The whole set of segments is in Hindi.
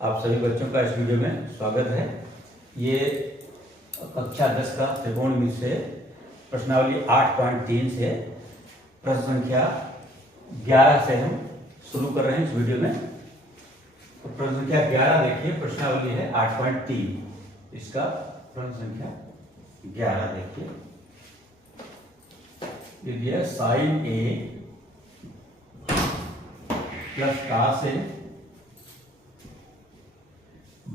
आप सभी बच्चों का इस वीडियो में स्वागत है। ये कक्षा 10 का त्रिकोणमिति से प्रश्नावली 8.3 से प्रश्न संख्या 11 से हम शुरू कर रहे हैं इस वीडियो में। तो प्रश्न संख्या 11 देखिए, प्रश्नावली है 8.3, इसका प्रश्न संख्या 11 देखिए। ये साइन ए प्लस कास ए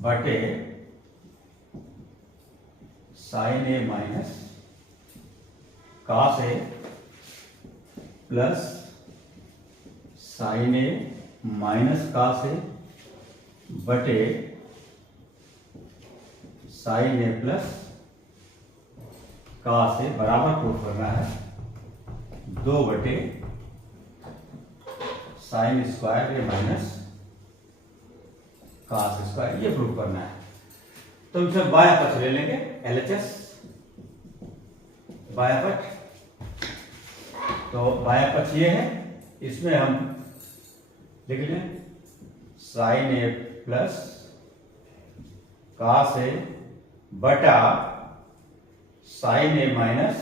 बटे sign A minus cos A plus sign A minus cos ए बटे साइन ए प्लस कास ए बराबर प्रूफ करना है 2 बटे साइन स्क्वायर ए माइनस कास स्क्वायर, ये प्रूफ करना है। तो इसमें बायां पक्ष ले लेंगे, LHS बायां पक्ष। तो बायां पक्ष ये है, इसमें हम लिख लें साइन ए प्लस कास ए बटा sign A minus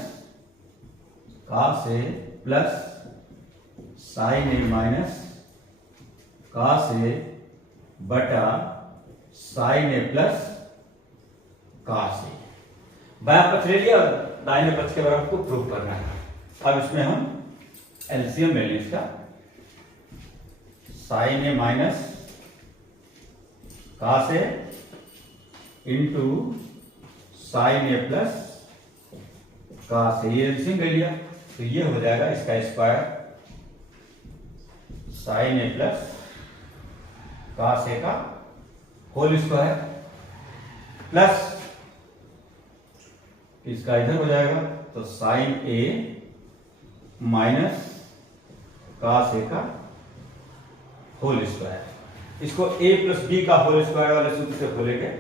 cos A plus sign A minus cos ए बटा साइन ए प्लस कास ए। बायां पक्ष ले लिया और दाहिने पक्ष के बराबर को प्रूफ करना है। अब इसमें हम एलसीएम ले लें इसका, sign A minus cos A into sine A plus cos A, ये एलसीएम ले लिया तो ये हो जाएगा इसका square sine A plus cos A का होल स्क्वायर प्लस इसका इधर हो जाएगा तो sign A minus cos A का होल स्क्वायर। इसको a प्लस बी का होल स्क्वायर वाले सूत्र से खोलेंगे।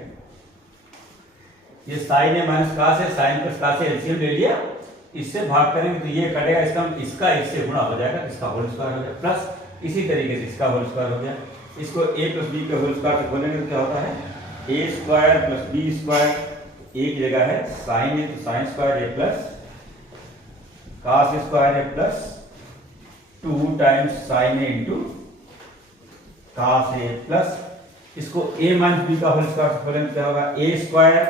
ये sine A minus cos A, sine plus cos A LCM ले लिया, इससे भाग करेंगे तो ये कटेगा, इसका इससे गुणा हो जाएगा, इसका होल स्क्वायर हो जाएगा प्लस इसी तरीके से इसका होल स्क्वायर हो गया। इसको a प्लस बी के होल स्क्वायर से खोलेंगे तो क्या होता है a square plus B square, एक जगह है साइन ए तो sine square A plus cos square A plus 2 times sine A into cos A plus इसको a माइनस बी का होल स्क्वायर से खोलेंगे तो क्या होगा a square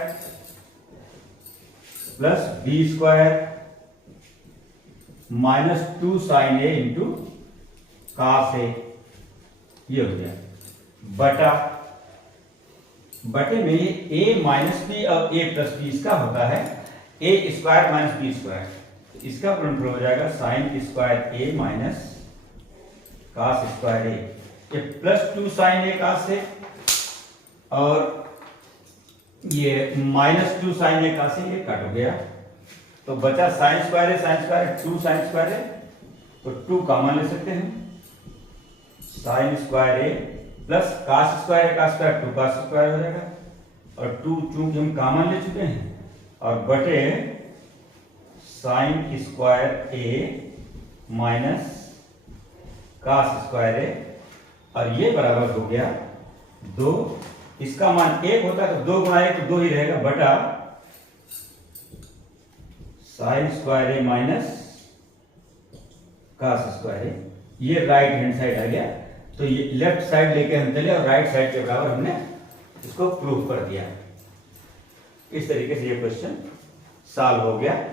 plus B square minus 2 sine A into cos A, ये हो गया बटे में a माइनस बी और a प्लस बी, इसका होता है a square minus B square, इसका गुणनफल हो जाएगा sine square a minus cos square a, ये plus 2 sine A cos A और ये minus 2 sine A cos A, ये कट गया तो बचा साइन स्क्वायर ए 2 साइन स्क्वायर ए, तो 2 कॉमन ले सकते हैं, sine square A plus cos square ए का स्क्वायर 2 कास स्क्वायर हो जाएगा और 2 चूंकि हम कॉमन ले चुके हैं और बटे साइन स्क्वायर ए माइनस कास स्क्वायर ए, और ये बराबर हो गया 2। इसका मान 1 होता है तो 2 गुणा 1 तो 2 ही रहेगा बटा साइन स्क्वायर ए माइनस कास स्क्वायर ए, ये राइट हैंड साइड आ गया तो ये लेफ्ट साइड लेके हम चले और राइट साइड के बराबर हमने इसको प्रूफ कर दिया। इस तरीके से ये क्वेश्चन सॉल्व हो गया।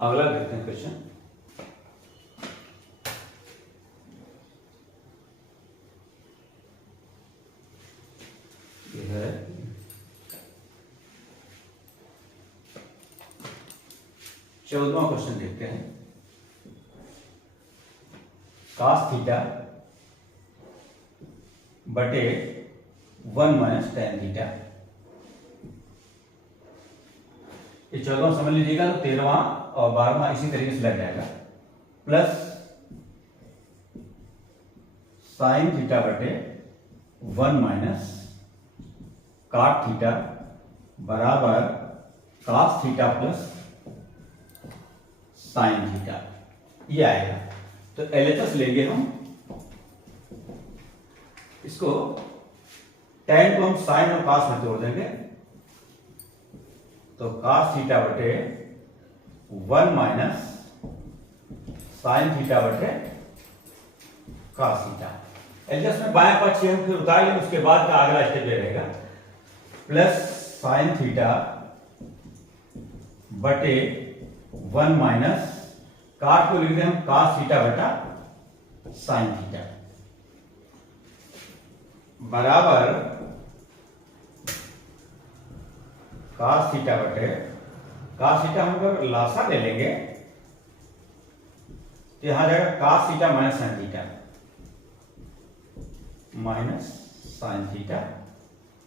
अगला देखते हैं क्वेश्चन। 14वां क्वेश्चन देखते हैं। cos थीटा बटे 1 माइनस tan थीटा। ये 14वां समझ लीजिएगा, तो 13वां और 12वां इसी तरीके से लग जाएगा। प्लस साइन थीटा बटे 1 माइनस cot थीटा बराबर cos theta plus sine theta, ये आएगा। तो LHS लेंगे हम, इसको tan को हम साइन और cos में तोड़ देंगे, तो cos थीटा बटे 1 माइनस साइन थीटा बटे cos थीटा। LHS में बाएं पक्ष हम फिर उतार लेंगे, उसके बाद का अगला स्टेप ये रहेगा प्लस साइन थीटा बटे 1 माइनस cot को लिखते हैं हम cos थीटा बटा साइन थीटा बराबर cos थीटा बटे cos थीटा हम अगर लासा ले लेंगे तो यहां जाएगा cos theta minus sine theta minus sine theta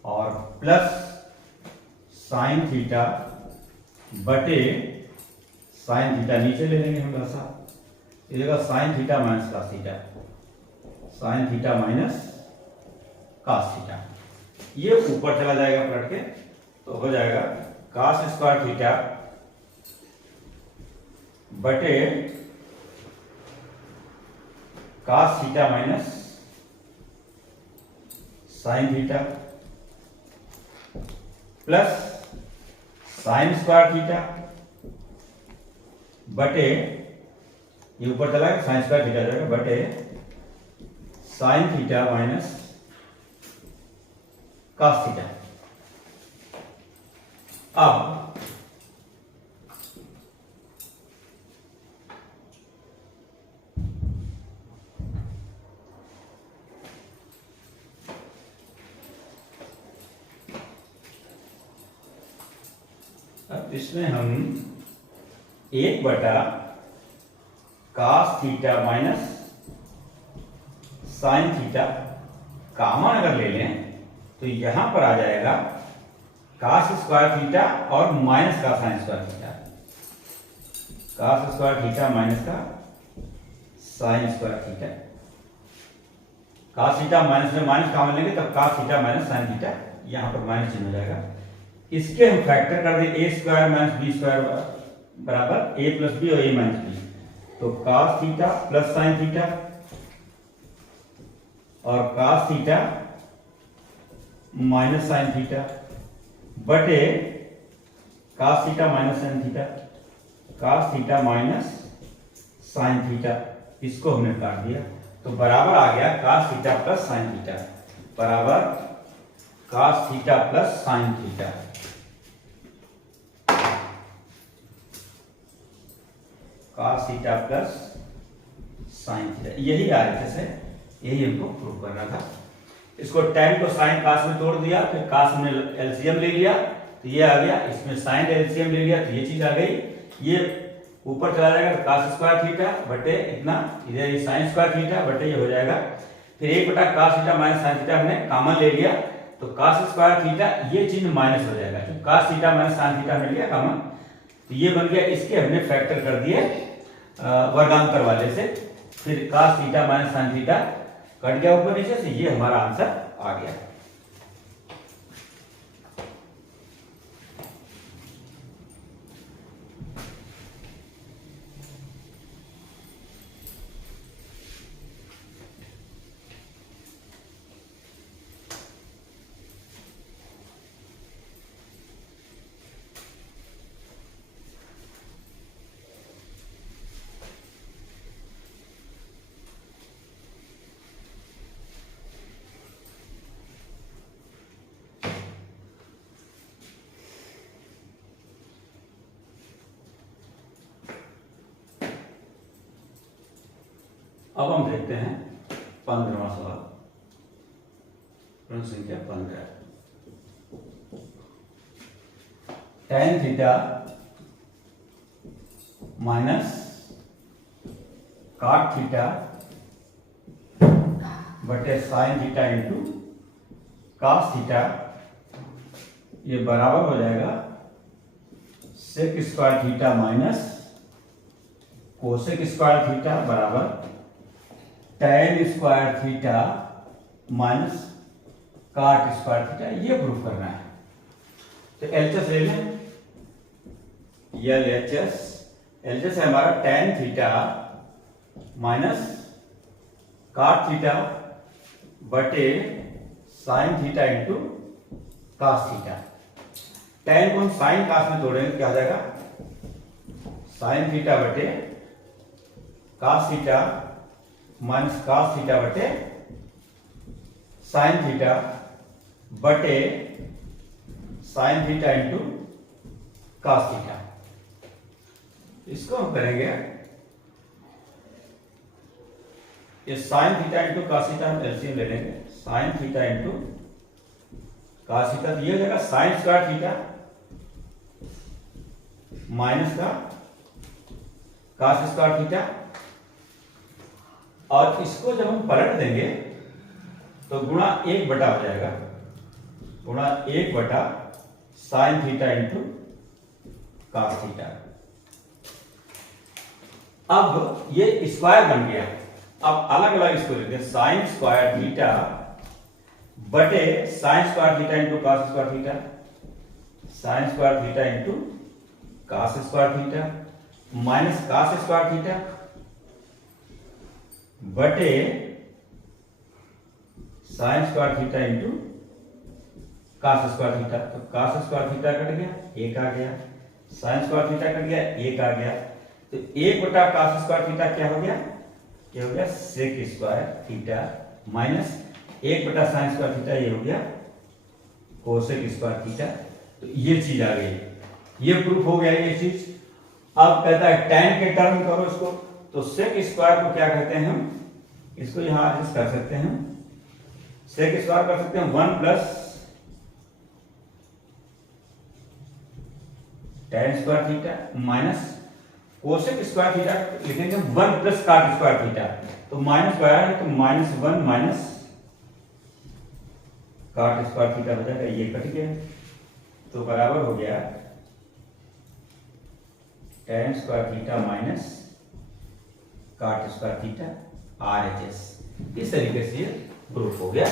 और प्लस साइन थीटा बटे साइन थीटा, नीचे ले लेंगे हम लासा, इस जगह sign theta minus cos theta, sign theta minus cos theta, ये ऊपर चला जाएगा पलट के, तो हो जाएगा cos स्क्वायर थीटा बटे cos theta minus sine theta plus sign square theta बटे, ये ऊपर चला गया साइन स्क्वायर थीटा जाएगा बटे sine theta minus cos theta. अब इसमें हम 1 बटा cos theta minus sine theta common अगर ले लें तो यहां पर आ जाएगा cos स्क्वायर थीटा और माइनस का sine square theta, cos square theta minus का sine square theta, cos theta minus में माइनस कॉमन लेंगे तब cos theta minus sine theta, यहां पर माइनस चिन्ह हो जाएगा। इसके हम फैक्टर कर दें a square minus b square बराबर a प्लस बी और a माइनस बी, तो cos theta plus sine theta और cos theta minus sine theta बटे cos theta minus sine theta, cos theta minus sine theta, इसको हमने काट दिया तो बराबर आ गया cos theta plus sine theta बराबर cos theta plus sine theta. cos theta plus sine theta, यही RHS है, यही हमको प्रूव करना था। इसको tan को sin cos में तोड़ दिया, फिर cos में LCM ले लिया तो ये आ गया, इसमें sin LCM ले लिया तो ये चीज आ गई, ये ऊपर चला जाएगा तो cos स्क्वायर थीटा बटे इतना, इधर ये sin स्क्वायर थीटा बटे ये हो जाएगा, फिर 1 बटा cos theta minus sin theta हमने कॉमन ले लिया तो cos स्क्वायर थीटा, ये चिन्ह माइनस हो जाएगा क्योंकि cos theta minus sin theta हमने लिया कॉमन, तो ये बन गया, इसके हमने फैक्टर कर दिए वर्गांतर वाले से, फिर cos theta minus sin theta cut गया ऊपर नीचे से, ये हमारा आंसर आ गया। अब हम देखते हैं 15वां सवाल, प्रश्न संख्या 15। tan theta minus cot theta बटे sine theta into cos theta, ये बराबर हो जाएगा sec square theta minus cosec square theta बराबर tan square theta minus cot square theta. ये प्रूफ करना है। तो एलएचएस ले लें। एलएचएस है हमारा tan theta minus cot theta बटे sine theta into cos theta. tan को हम साइन cos में तोड़ेंगे, क्या हो जाएगा साइन थीटा बटे cos theta minus cos theta बटे साइन थीटा बटे sine theta into cos theta. इसको हम करेंगे, ये sign theta into cos theta हम एलसीएम ले लेंगे। Sign theta into cos theta, तो ये हो जाएगा साइन स्क्वायर थीटा माइनस का cos स्क्वायर थीटा, और इसको जब हम पलट देंगे तो गुणा 1 बटा हो जाएगा, गुणा 1 बटा sign theta into cos theta. अब ये स्क्वायर बन गया। अब अलग अलग इसको लिखते हैं, साइन स्क्वायर थीटा बटे sine square theta into cos square theta, sine square theta into cos square theta minus cos square theta बटे sine square theta into cos square theta. तो cos स्क्वायर थीटा कट गया, 1 आ गया, साइन स्क्वायर थीटा कट गया, 1 आ गया। तो 1 बटा cos स्क्वायर थीटा क्या हो गया, सेक स्क्वायर थीटा माइनस 1 बटा साइन स्क्वायर थीटा, ये हो गया कोसेक स्क्वायर थीटा। तो ये चीज आ गई, ये प्रूफ हो गया ये चीज। अब कहता है tan के टर्म करो इसको, तो सेक स्क्वायर को क्या कहते हैं हम, इसको यहां एडजस्ट कर सकते हैं, सेक स्क्वायर कर सकते हैं 1 plus tan square theta minus cosec square theta लिखेंगे 1 प्लस cot स्क्वायर थीटा। तो माइनस को आया है तो -1 माइनस cot स्क्वायर थीटा हो जाएगा, ये कट गया तो बराबर हो गया tan square theta minus cot square theta RHS। इस तरीके से ये प्रूफ हो गया।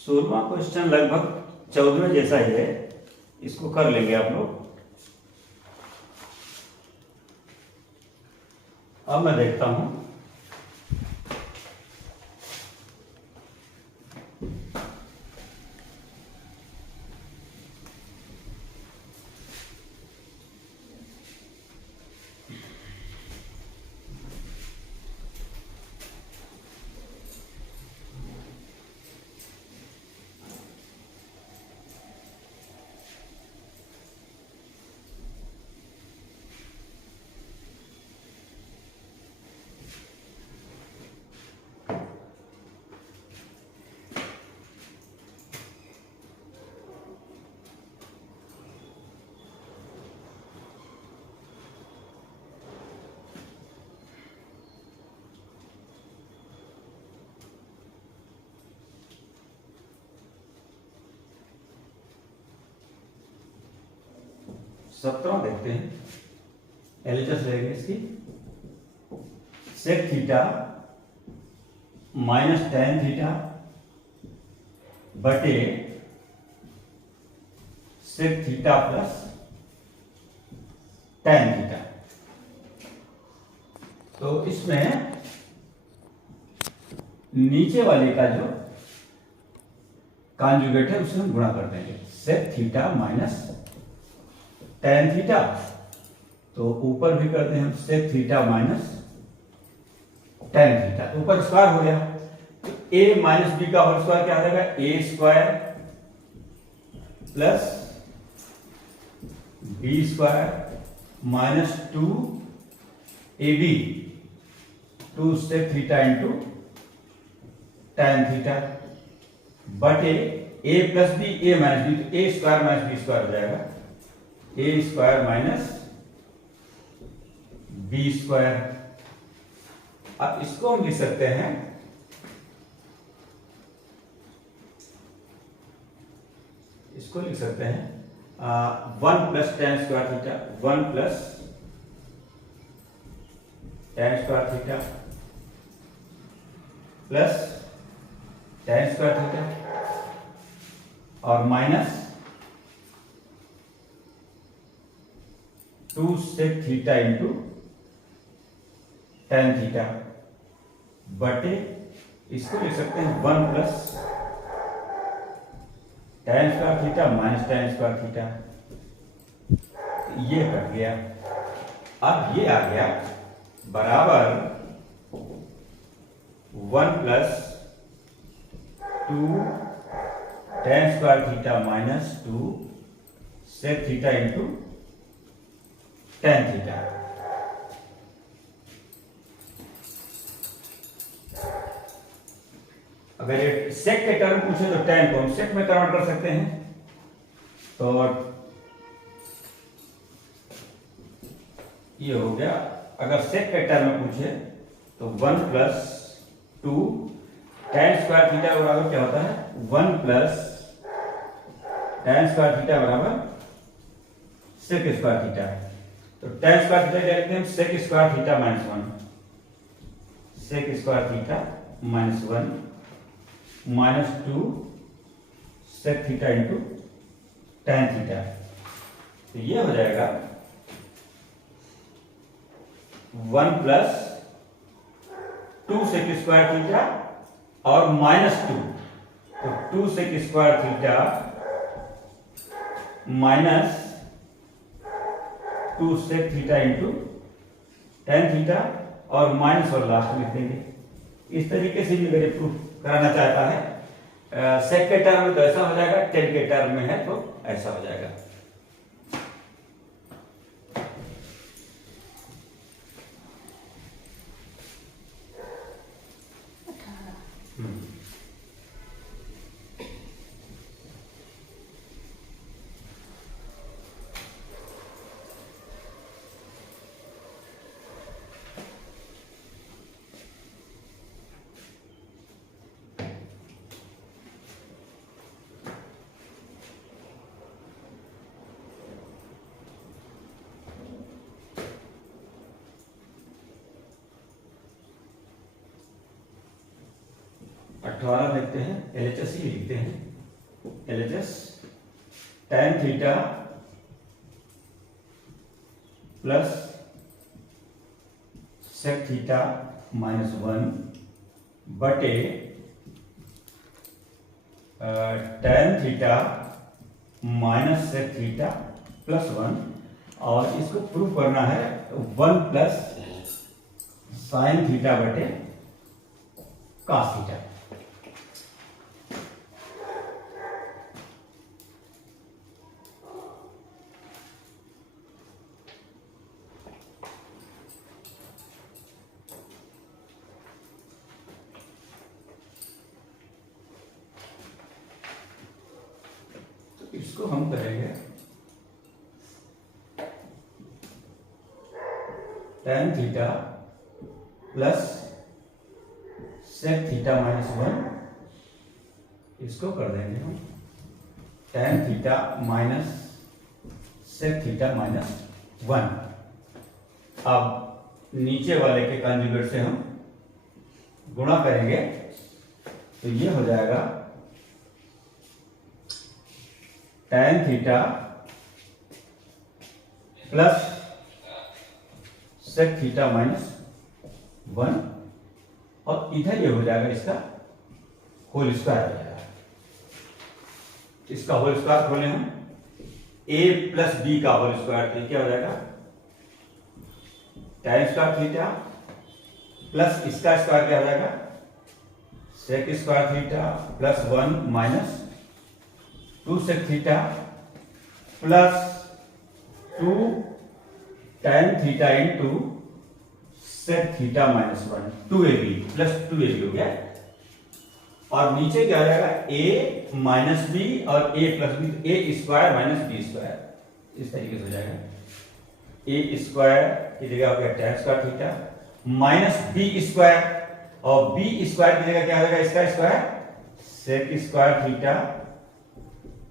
सोलहवां क्वेश्चन लगभग 14वें जैसा ही है, इसको कर लेंगे आप लोग। अब मैं देखता हूं, सत्रह देखते हैं। एलएचएस रहेगी इसकी sec theta minus tan theta बटे sec theta plus tan theta. तो इसमें नीचे वाले का जो कॉन्जुगेट है उसे हम गुणा कर देंगे, sec theta minus tan theta, तो ऊपर भी करते हैं हम sec theta minus tan theta, तो ऊपर स्क्वायर हो गया, तो a माइनस बी का होल स्क्वायर क्या आ जाएगा, A square plus B square minus 2ab, 2 sec theta into tan theta बटे a plus B, A minus B, तो A square minus B square हो जाएगा, A square minus B square. अब इसको हम लिख सकते हैं one plus tan square theta, one plus tan square theta plus tan square theta और minus 2 sec theta into tan theta बटे, इसको लिख सकते हैं one plus tan square theta minus tan square theta, ये कट गया। अब ये आ गया बराबर one plus 2 tan square theta minus 2 sec theta into tan theta. अगर ये सेक के टर्म पूछे तो टेन को हम सेक में कन्वर्ट कर सकते हैं, तो ये हो गया। अगर सेक के टर्म में पूछे तो one plus 2 tan square theta बराबर क्या होता है, one plus tan square theta बराबर सेक स्क्वायर थीटा है, तो टेन स्क्वायर थीटा क्या लिखते हैं, sec square theta minus 1, sec square theta minus 1 minus 2 sec theta into tan theta, तो ये हो जाएगा one plus 2 sec square theta और माइनस 2, तो 2 sec square theta minus 2 sec theta into tan theta और माइनस और लास्ट में लिख देंगे। इस तरीके से भी अगर ये प्रूफ कराना चाहता है, सेक के टर्म में तो ऐसा हो जाएगा, टेन के टर्म में है तो ऐसा हो जाएगा। अठारह देखते हैं, LHS ही लिखते हैं, LHS tan theta plus sec theta minus 1 बटे tan theta minus sec theta plus 1, और इसको प्रूव करना है वन प्लस साइन थीटा बटे कॉस थीटा। इसको हम करेंगे tan theta plus sec theta minus 1, इसको कर देंगे हम tan theta minus sec theta minus 1। अब नीचे वाले के कंजुगेट से हम गुणा करेंगे तो ये हो जाएगा tan theta plus sec theta minus 1, और इधर ये हो जाएगा इसका होल स्क्वायर हो जाएगा। इसका होल स्क्वायर खोले हम, a प्लस बी का होल स्क्वायर, तो क्या हो जाएगा टेन स्क्वायर थीटा प्लस इसका स्क्वायर क्या हो जाएगा, sec square theta plus 1 minus 2 sec theta plus 2 tan theta into sec theta minus 1 2ab plus 2ab हो गया। और नीचे क्या हो जाएगा, a माइनस बी और a plus B, A square minus B square, इस तरीके से हो जाएगा। ए स्क्वायर की जगह हो गया tan square theta minus B square, और बी स्क्वायर की जगह क्या हो जाएगा, इसका square sec square theta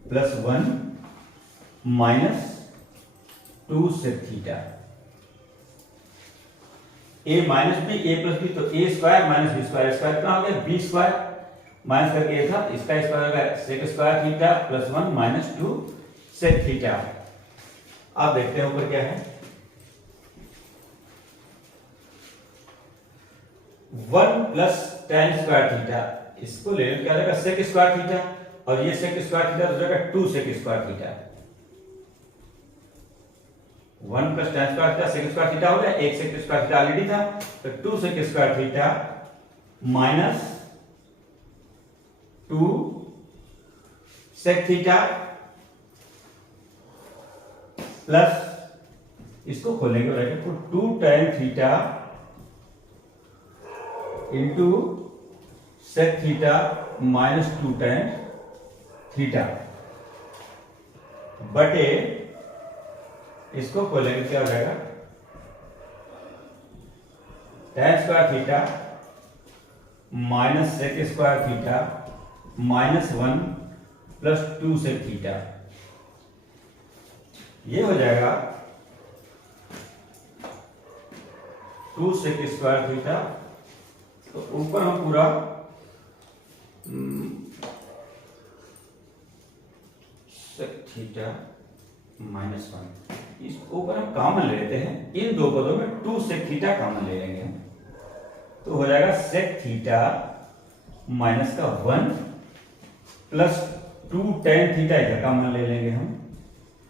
plus 1 minus 2 sec theta. A minus B A plus B, तो A square minus B square, square कितना हो गया, बी स्क्वायर माइनस करके ए था, इसका स्क्वायर हो गया sec square theta plus 1 minus 2 sec theta. आप देखते हैं ऊपर क्या है, 1 प्लस tan स्क्वायर थीटा, इसको ले लो क्या हो जाएगा सेक स्क्वायर थीटा, और ये सेक स्क्वायर थीटा हो जाएगा 2 sec square theta. 1 plus tan square theta sec square theta हो गया, एक सेक स्क्वायर थीटा ऑलरेडी था, तो 2 sec square theta minus 2 sec theta plus इसको खोलेंगे ब्रैकेट को 2 tan theta into sec theta minus 2 tan theta बटे इसको खोलेंगे क्या हो जाएगा, tan square theta minus sec square theta minus 1 plus 2 sec theta, ये हो जाएगा 2 सेक स्क्वायर थीटा। तो ऊपर हम पूरा सेक थीटा माइनस 1, इस ऊपर हम कॉमन ले लेते हैं, इन दो पदों में 2 सेक थीटा कॉमन ले लेंगे, तो हो जाएगा सेक थीटा माइनस का 1 प्लस 2 tan थीटा इधर कॉमन ले लेंगे हम,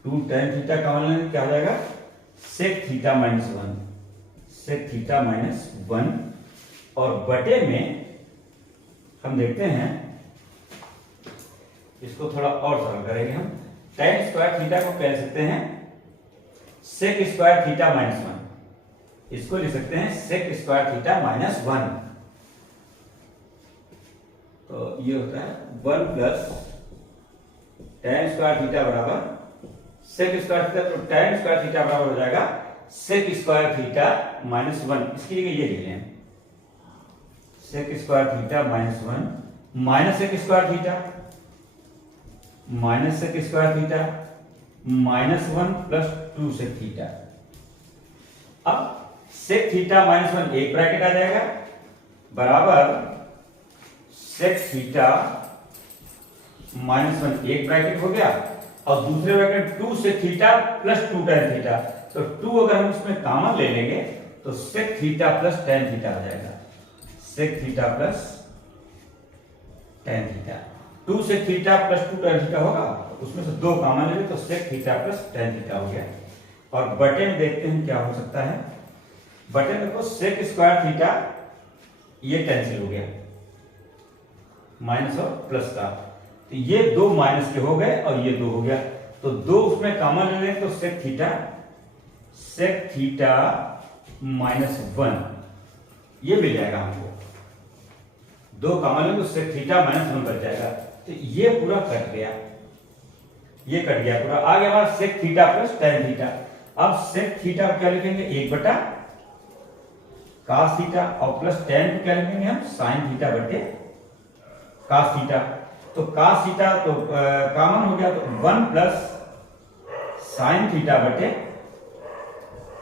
2 tan थीटा कॉमन लेंगे क्या हो जाएगा, sec theta minus 1, sec theta minus 1, और बटे में हम देखते हैं, इसको थोड़ा और सरल करेंगे हम, tan स्क्वायर थीटा को कह सकते हैं सेक स्क्वायर थीटा माइनस 1, इसको लिख सकते हैं सेक स्क्वायर थीटा माइनस 1। तो ये होता है 1 प्लस tan स्क्वायर थीटा बराबर सेक स्क्वायर थीटा, तो tan स्क्वायर थीटा बराबर हो जाएगा सेक स्क्वायर थीटा माइनस 1, इसकी जगह ये लिख लें sec square theta minus 1 minus sec square theta minus sec square theta minus 1 plus 2 sec theta. अब सेक थीटा माइनस 1 एक ब्रैकेट आ जाएगा बराबर सेक थीटा माइनस 1 एक ब्रैकेट हो गया, और दूसरे bracket 2 sec theta plus 2 tan theta, तो 2 अगर हम इसमें कॉमन ले लेंगे तो sec theta plus tan theta आ जाएगा, sec theta plus tan theta, 2 sec theta plus 2 tan theta होगा, उसमें से 2 कॉमन ले तो sec theta plus tan theta हो गया। और बटे में देखते हैं क्या हो सकता है, बटे में देखो सेक स्क्वायर थीटा ये कैंसिल हो गया, माइनस और प्लस का, तो ये 2 माइनस के हो गए और ये 2 हो गया, तो 2 उसमें कॉमन ले लें तो सेक थीटा माइनस 1 ये मिल जाएगा हमको, 2 कॉमन ले तो सेक थीटा माइनस 1 बच जाएगा, तो ये पूरा कट गया, ये कट गया पूरा, आ गया हमारा sec theta plus tan theta. अब सेक थीटा को क्या लिखेंगे 1 बटा cos थीटा, और प्लस tan को क्या लिखेंगे हम sin थीटा बटे cos थीटा, तो cos थीटा तो कॉमन हो गया, तो 1 प्लस sin थीटा बटे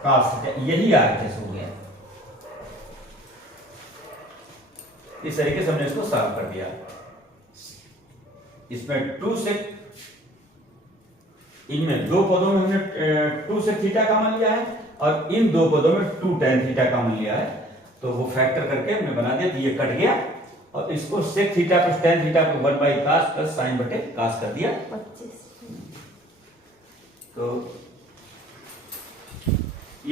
cos थीटा, यही आरएचएस हो गया। इस तरीके से हमने इसको सॉल्व कर दिया, इसमें 2 सेक, इनमें 2 पदों में हमने 2 सेक थीटा कॉमन लिया है, और इन 2 पदों में 2 tan थीटा कॉमन लिया है, तो वो फैक्टर करके हमने बना दिया, तो ये कट गया, और इसको sec theta plus tan theta को 1 बाई cos प्लस sin बटे cos कर दिया। 25 तो